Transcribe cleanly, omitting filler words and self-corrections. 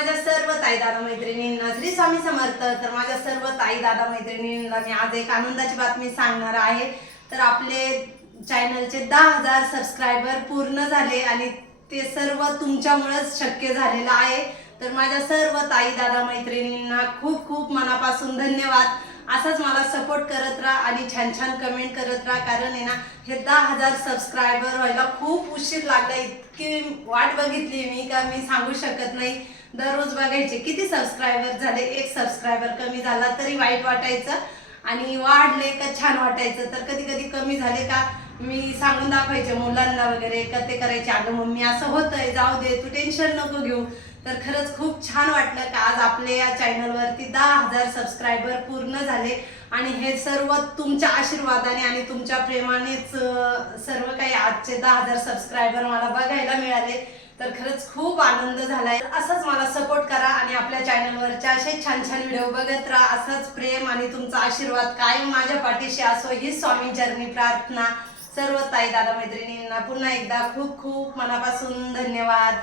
माझ्या सर्व ताई दादा मैत्रिणींना श्री स्वामी समर्थ। तर माझ्या सर्व ताई दादा मैत्रिणींना मी आज एक आनंदाची बातमी सांगणार आहे। तर आपले चॅनलचे 10,000 सबस्क्रायबर पूर्ण झाले आणि ते सर्व तुमच्यामुळेच शक्य झालेलं आहे। तर माझ्या सर्व ताई दादा मैत्रिणींना खूप खूप मनापासून धन्यवाद। असंच मला सपोर्ट करत राहा आणि छान छान कमेंट करत राहा, कारण आहे ना हे 10,000 सबस्क्रायबर व्हायला खूप उशीर लागला। इतकी वाट बघितली मी का मी सांगू शकत नाही। दररोज बघायचे किती सबस्क्रायबर झाले, एक सबस्क्रायबर कमी झाला तरी वाईट वाटायचं आणि वाढले का छान वाटायचं। तर कधी कधी कमी झाले का मी सांगून दाखवायचे मुलांना वगैरे का ते करायचे, अगं मम्मी असं होतंय, जाऊ दे तू टेन्शन नको घेऊ। तर खरंच खूप छान वाटलं का आज आपल्या या चॅनलवरती 10,000 सबस्क्रायबर पूर्ण झाले आणि हे सर्व तुमच्या आशीर्वादाने आणि तुमच्या प्रेमानेच सर्व काही आजचे 10,000 सबस्क्रायबर मला बघायला मिळाले। तर खरंच खूप आनंद झालाय। असंच मला सपोर्ट करा आणि आपल्या चॅनलवरचे असे छान छान व्हिडिओ बघत राहा। असंच प्रेम आणि तुमचा आशीर्वाद कायम माझ्या पाठीशी असो ही स्वामी चरणी प्रार्थना। सर्व ताई दादा मैत्रिणींना पुन्हा एकदा खूप खूप मनापासून धन्यवाद।